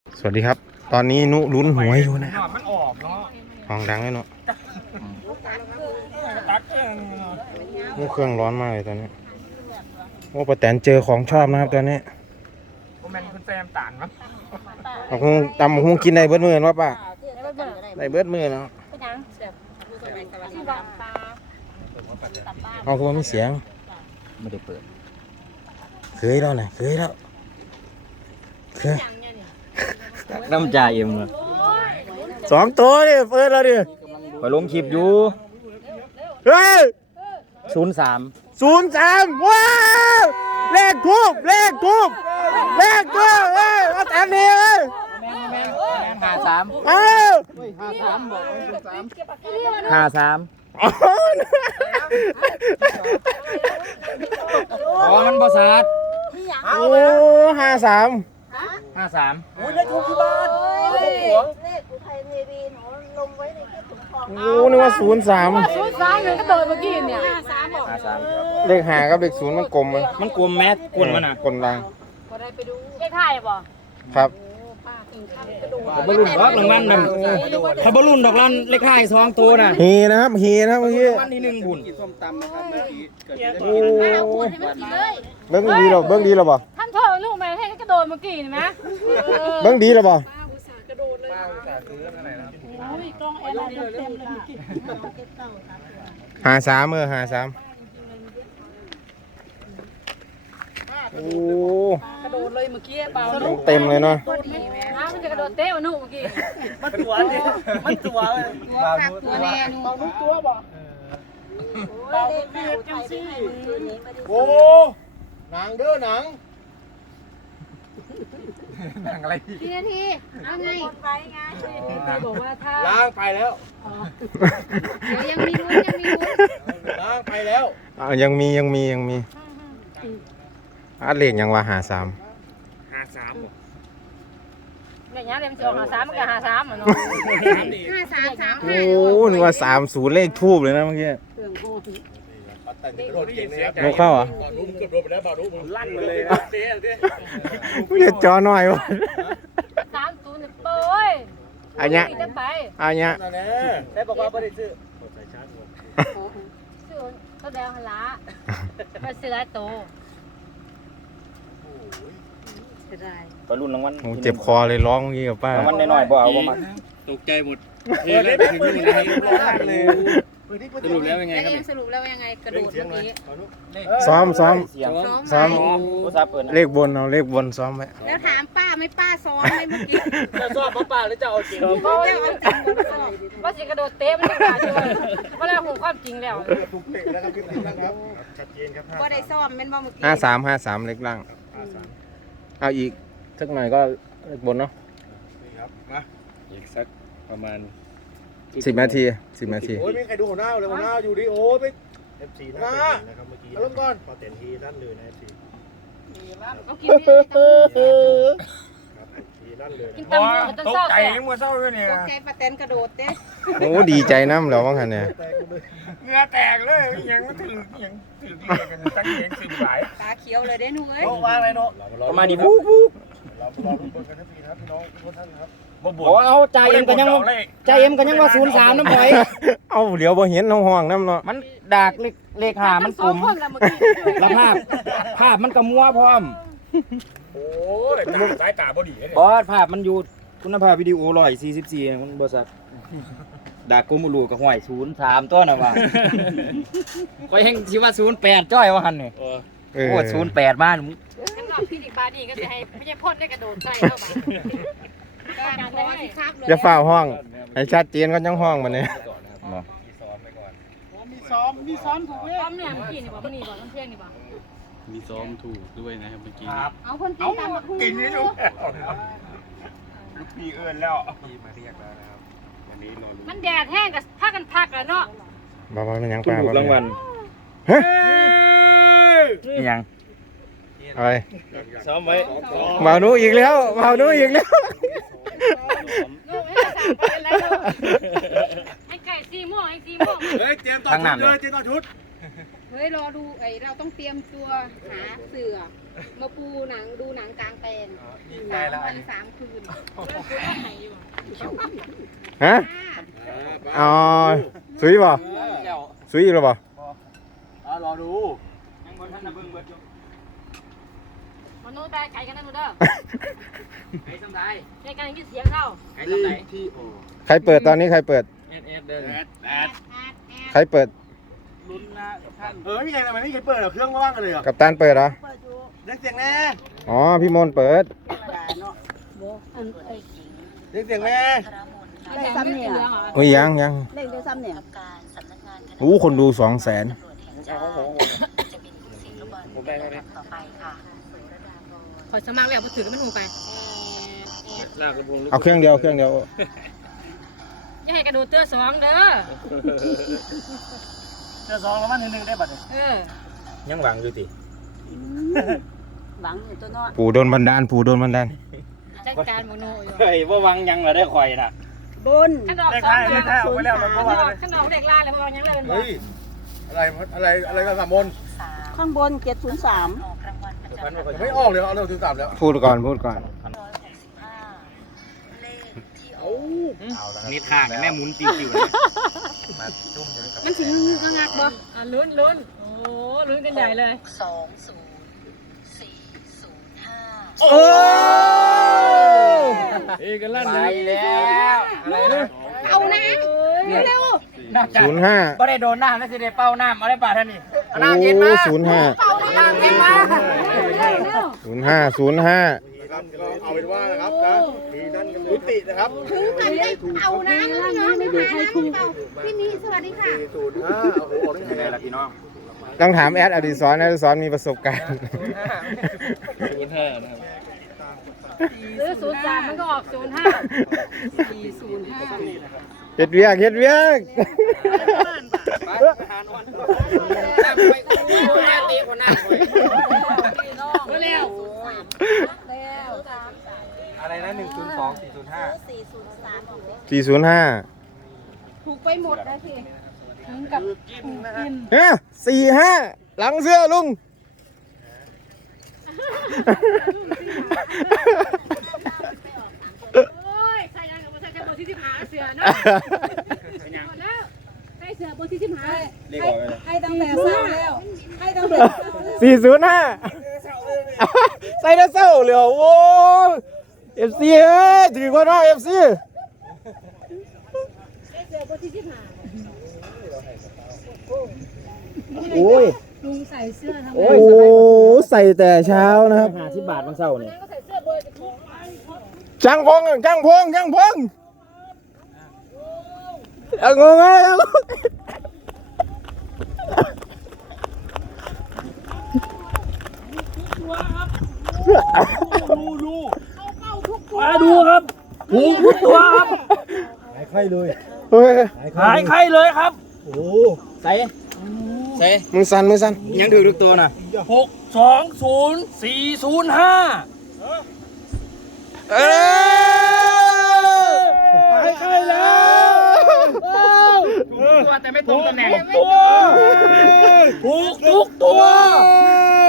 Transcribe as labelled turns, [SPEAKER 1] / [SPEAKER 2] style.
[SPEAKER 1] สวัสดีครับตอนนี้นุลุ้นหวยอยู่นะครับ
[SPEAKER 2] มันออกเนาะ
[SPEAKER 1] ห้องดังเลยเนาะ
[SPEAKER 2] ตัด
[SPEAKER 1] นุเครื่องร้อนมากเลยตอนนี้โอ้ป้าแตนเจอของชอบนะครับตอนนี้
[SPEAKER 2] โอ้แมนคุณแซมตานมั้ง
[SPEAKER 1] คงตำคงกินได้เบิดมือว่าป้าได้เบิดมือเนาะเอาคือว่ามีเสียง
[SPEAKER 2] ไม่ได้เปิด
[SPEAKER 1] เคยแล้วนะเคยแล้วเคย
[SPEAKER 2] น้ำจ่าเอ็มเลย
[SPEAKER 1] 2 ตัวดิเปิดแล้วดิ
[SPEAKER 2] ไปลงคลิปอยู่
[SPEAKER 1] เฮ้ย
[SPEAKER 2] 03
[SPEAKER 1] ว้าวเลขทูบเอ้ยเอาแตนนี่เอ้ย
[SPEAKER 2] 53
[SPEAKER 1] เอา
[SPEAKER 2] อ๋อมันบริษัท
[SPEAKER 1] โอ้53
[SPEAKER 2] โอ้ย
[SPEAKER 3] เลขถูกที่บ้านเลขอุทัยเทวีหนูลงไว้ในคลิปถุงทอง
[SPEAKER 1] โอ้นึกว่า03
[SPEAKER 4] ยังก็โดนเมื่อกี้เนี่ย
[SPEAKER 3] 53บอก
[SPEAKER 2] 53
[SPEAKER 1] เลข5กับเลข0มันกลมเลย
[SPEAKER 2] มันกลมแมสกลมันอ่ะ
[SPEAKER 1] กลมดัง
[SPEAKER 4] พอได้ไปดูเลขท้ายบ่
[SPEAKER 1] ครับ
[SPEAKER 2] บอลลูนดอกรางวัลนั่นถ้าบอลลูนดอกลันเลขท้าย2 ตัวน่ะ
[SPEAKER 1] ฮีนะครับเมื่อกี้
[SPEAKER 2] รางวัลที่1บุญ
[SPEAKER 1] โอ้เบิ้งดีแล้วบ่
[SPEAKER 4] ท่านโทษลูกแม่ให้ก็โดนเมื่อกี้นี่มั้ย
[SPEAKER 1] เบิ้งดีแล้วบ่53โอ้
[SPEAKER 4] กระโดดเลยเมื่อกี้เปล่า
[SPEAKER 1] เต็มเลยเนาะ
[SPEAKER 4] มันจะกระโดดเตะวะหนูเมื่อกี้
[SPEAKER 3] มันตัวแน่หนูตัวบอกเลขแม่อุทัยไปให้เมื่อคืนนี้ไม่ได้
[SPEAKER 1] โอ้หนังเด้อหนัง
[SPEAKER 2] อะไร
[SPEAKER 4] กี่นาทีเอาไง
[SPEAKER 3] ไปไง
[SPEAKER 4] บอกว่าถ้า
[SPEAKER 1] ล้างไปแล้ว
[SPEAKER 4] ยังมีลุ้น
[SPEAKER 1] ล้างไปแล้วยังมีอัดเลขยังว่า53
[SPEAKER 4] เนี่ยเดี๋ยวมันจะออก53มันก็53อ่ะเนาะ53
[SPEAKER 1] โอ้นึกว่า30เลขทูบเลยนะเมื่อกี้นกเข้าเหรอลั่นมาเลยนะไม่ใช่จอหน่อยวะ
[SPEAKER 4] 30โอ้ย
[SPEAKER 1] อันเนี้ย
[SPEAKER 2] ได้บอกว่าไม่ได้ซื้อ
[SPEAKER 4] ก็แดงหละมาเสือโต
[SPEAKER 2] บอลลูนรางวัล
[SPEAKER 1] โอ้เจ็บคอเลยร้องเมื่อกี้กับป้าร
[SPEAKER 2] างวัลน้อยๆบ่เอาบ่มา
[SPEAKER 5] ตกใจหมดเฮ้ยแล้วถึงนู่นเลยสรุปแล้วยังไงครับ
[SPEAKER 4] สรุปแล้วยังไงกระโดดเมื่อกี้
[SPEAKER 1] ซ้อม
[SPEAKER 2] โทรศัพท์เปิด
[SPEAKER 1] เลขบนเอาเลขบนซ้อมไว้
[SPEAKER 3] แล้วถามป้าไม่ป้าซ้อมไหมเมื่อกี้
[SPEAKER 2] จะชอบป้าหรือจะเอาจริง
[SPEAKER 4] ว่าสิกระโดดเตะมันก็ช่วยเวลาหูความจริงแล้ว
[SPEAKER 3] ว่าได้ซ้อมเป็นบ่เมื่อกี้
[SPEAKER 1] 53เลขล่างเอาอีกสักหน่อยก็เลขบนเนาะ
[SPEAKER 5] อีกสักประมาณ
[SPEAKER 1] 10 นาที
[SPEAKER 6] โอ้ยไม่มีใครดูหัวหน้าเลยหัวหน้าอยู่ดิโอ้ยไป FC นะนะครับเมื่อกี้เริ่มก่อนพอเต็มทีนั่นเลยนะ FC
[SPEAKER 4] เอากิน
[SPEAKER 6] ครับทีนั่นเลย
[SPEAKER 4] กินตำมือต้น
[SPEAKER 2] ตก
[SPEAKER 4] เศร้า
[SPEAKER 2] ใจ
[SPEAKER 4] แสบ
[SPEAKER 2] มัวเศร้าเลยเนี่ย
[SPEAKER 3] โอเคป้าแตนกระโดดเด้
[SPEAKER 1] โอ้ดีใจน้ำแล้วว่างั้นเนี่ย
[SPEAKER 2] เหงื่อแตกเลยยังไม่ถึงเรียกันตั้งเสียงสื่อสาย
[SPEAKER 3] ตาเขียวเลยเด้หนูเอ้ย
[SPEAKER 6] วางเลยเนาะ
[SPEAKER 2] ก็มาดิบุ๊ก
[SPEAKER 6] เรารอลุ้นกันนะพี่ครับพี่น้องทุกท่านครับ
[SPEAKER 2] โอ้เอาใจเอ็มกันยังว่า03น้ำปล่อย
[SPEAKER 1] เอาเดี๋ยวบ่เห็นน้องห้องน้ำเนาะ
[SPEAKER 2] มันดากเลข5มันกลมแล้วภาพมันก็มัวพร้อม
[SPEAKER 6] โอ้ยสายตาบอดีเลย
[SPEAKER 2] บอสภาพมันอยู่คุณภาพวิดีโอ144มันบริษัทดากกมุลูกับห้อย03ตัวน่ะว่าก็ยังสิว่า08จ้อยว่าหั่นนี่โอ้08มาหนู
[SPEAKER 4] สำหรับพี่ดิบานี่ก็จะให้ไม่ใช่พ่นได้กระโดดใส่เข้าไปการได้ที่คักเลย
[SPEAKER 1] จะฝ้าห้องให้ชัดเจนก็ยังห้องมันเนี่ย
[SPEAKER 3] มีซ้อมถูกเล
[SPEAKER 4] ป้อมเนี่ยเมื่อกี้นี่บอกมันนี่บอกมันเที่ยงนี่บอก
[SPEAKER 5] มีซ้อมถูกด้วยนะครับเมื่อกี้
[SPEAKER 4] เอาคนตีตามมาคู่
[SPEAKER 2] กินนี่ลูกพี่เอื้อนแล้ว
[SPEAKER 6] พี่มาเรียกแล้วนะครับวันนี้รอลุ้น
[SPEAKER 4] มันแดดแห้งกับพักกันพักแล้วเนาะ
[SPEAKER 1] บ่มันยัง
[SPEAKER 2] คุณ
[SPEAKER 1] ป้า
[SPEAKER 2] ถูกรางวัล
[SPEAKER 1] ฮะ
[SPEAKER 2] นี่ยัง
[SPEAKER 1] อะไร
[SPEAKER 5] ซ้อมไว้
[SPEAKER 1] เบาหนูอีกแล้ว
[SPEAKER 4] ลูกให้สามคนแล้วให้ไก่4 โมงให้4 โมง
[SPEAKER 6] เฮ้ยเตรียมต่อชุดเลยเตรียมต่อชุด
[SPEAKER 4] เฮ้
[SPEAKER 3] ฮ้ยรอดูเราต้องเตรียมตัวหาเสือมาปูหนังดูหนังกลางแปลงวัน3 คืน
[SPEAKER 1] ฮะอ๋อสุยบ่สุยหรือบ่
[SPEAKER 6] รอดู
[SPEAKER 2] ยังบ่ทันน่ะเบิ่งเบิดอยู่
[SPEAKER 4] มนุษย์ไปไก่กันนะหนูเด้อ
[SPEAKER 2] ไอ้สำได้
[SPEAKER 4] ไก่กันยิ่งเสียงเรา
[SPEAKER 2] ไอ้สำได้
[SPEAKER 6] ที่โอ้
[SPEAKER 1] ใครเปิดตอนนี้ใครเปิด
[SPEAKER 2] แอดเด้อแอด
[SPEAKER 1] ใครเปิด
[SPEAKER 5] ลุ้นนะท่าน
[SPEAKER 6] นี่ไงทำไมไม่เคยเปิดเครื่องว่างกันเลยอ่ะ
[SPEAKER 1] กัปตันเปิดเหรอ
[SPEAKER 6] เรียกเสียงแน่
[SPEAKER 1] อ๋อพี่มนต์เปิด
[SPEAKER 6] เรียกเสียงแม่
[SPEAKER 3] ได้ซ้ำเนี่ย
[SPEAKER 1] โอ้ยยัง
[SPEAKER 3] เล่นได้ซ้ำเนี่ย
[SPEAKER 1] โอ้คนดู200,000
[SPEAKER 5] ผมไปไหม
[SPEAKER 4] ขอสมัครแล้วมาถือกันมันหูไป
[SPEAKER 5] ลากกระพุ้ง
[SPEAKER 1] เอาเครื่องเดียว
[SPEAKER 4] อย่าให้กระโดดเตื้อ2เด้อ
[SPEAKER 5] เจอ2แล้วมัน1ได้บัดเนี่ย
[SPEAKER 2] ยังหวังอยู่ติ
[SPEAKER 3] หวังอยู่ตัวน้อย
[SPEAKER 1] ปู่โดนบันดาล
[SPEAKER 4] จัดการโมโนอยู่
[SPEAKER 2] เฮ้ยบ่หวังยังล่ะได้ข่อยน่ะ
[SPEAKER 3] บน
[SPEAKER 4] ขนม
[SPEAKER 5] เลขท้ายออกไปแล้วเพราะว่าอะไร
[SPEAKER 4] ขนมเด็กลาเลยเพราะว่ายังเลยเป็นบ่
[SPEAKER 6] เฮ้ยอะไรกันสามมน
[SPEAKER 3] ข้างบน703
[SPEAKER 6] ไม่ออกเลยเอาเร็วถึง3แล้ว
[SPEAKER 1] พูดก่อน
[SPEAKER 2] นิดข้างแม่หมุนติวๆนะ
[SPEAKER 3] มันสิงก็งักบ่
[SPEAKER 4] ลุ้นโอ้ลุ้นกันใหญ่เลย
[SPEAKER 1] โอ้
[SPEAKER 5] เอกลั่น
[SPEAKER 2] ไปแล้วอะไรนะ
[SPEAKER 3] เอานะเร็ว
[SPEAKER 2] น่าจะ
[SPEAKER 1] 05
[SPEAKER 2] บ่ได้โดนน้ำแล้วสิได้เป่าน้ำเอาได้ป่ะท่านนี่
[SPEAKER 1] โอ้
[SPEAKER 2] น้ำเย็นมา
[SPEAKER 3] ๆ
[SPEAKER 2] น้ำเย็นมา
[SPEAKER 1] 05
[SPEAKER 6] ครับก็เอาเป็นว่านะครับนะมีนั่นกันยุตินะครับ
[SPEAKER 3] ถึงกันได้เอานะน้องไม่หานะพี่เป่าพี่นี้สวัสดีค่ะ
[SPEAKER 6] 405โอ้โหได้ไง
[SPEAKER 2] ได้ล่ะพี่น้อง
[SPEAKER 1] ต้องถามแอดอดิศรมีประสบการณ์
[SPEAKER 5] 05นะครับ
[SPEAKER 4] ซื้อ03มันก็ออก05
[SPEAKER 1] เฮ็ดเวียก
[SPEAKER 2] ไปหานอนน้ำไปอู้ยตีคนน้ำไป
[SPEAKER 4] เร็ว
[SPEAKER 2] อะไรนะ102
[SPEAKER 1] 405
[SPEAKER 3] ถูกไปหมดแล้วสิ
[SPEAKER 4] ถึงกับ
[SPEAKER 1] เฮ้ย45หลังเสื้อลุง
[SPEAKER 4] โอ้ยใส่ยังกับใส่เบอร์ที่15เสือเนาะหมดแล้วใส่เสือเบอร์ที่15
[SPEAKER 2] เรียกว่าอะไร
[SPEAKER 3] ให้ตั้งแต่เช้าแล้วให้ตั้งแต่
[SPEAKER 1] 405ใส่แล้วเศร้าเลยโอ้FC เอ้ยถือว่าน้อย FC
[SPEAKER 3] เสือเบอร์ที่15
[SPEAKER 1] โอ้ย
[SPEAKER 4] ลุงใส่เสื้อทำไม
[SPEAKER 1] โอ้ใส่แต่เช้านะครับ50 บาทมันเศร้านี่
[SPEAKER 4] ก็ใส่เสื้อเบอร์16
[SPEAKER 1] จังพงเอางงไงเอา
[SPEAKER 5] มาดูครับถูกทุกตัวครับ
[SPEAKER 1] เฮ้ย
[SPEAKER 5] หายไข้เลยครับ
[SPEAKER 2] ใส่
[SPEAKER 1] มือสั่น
[SPEAKER 2] ยังถือทุกตัวน่ะ
[SPEAKER 5] 620 405
[SPEAKER 1] เอ้ย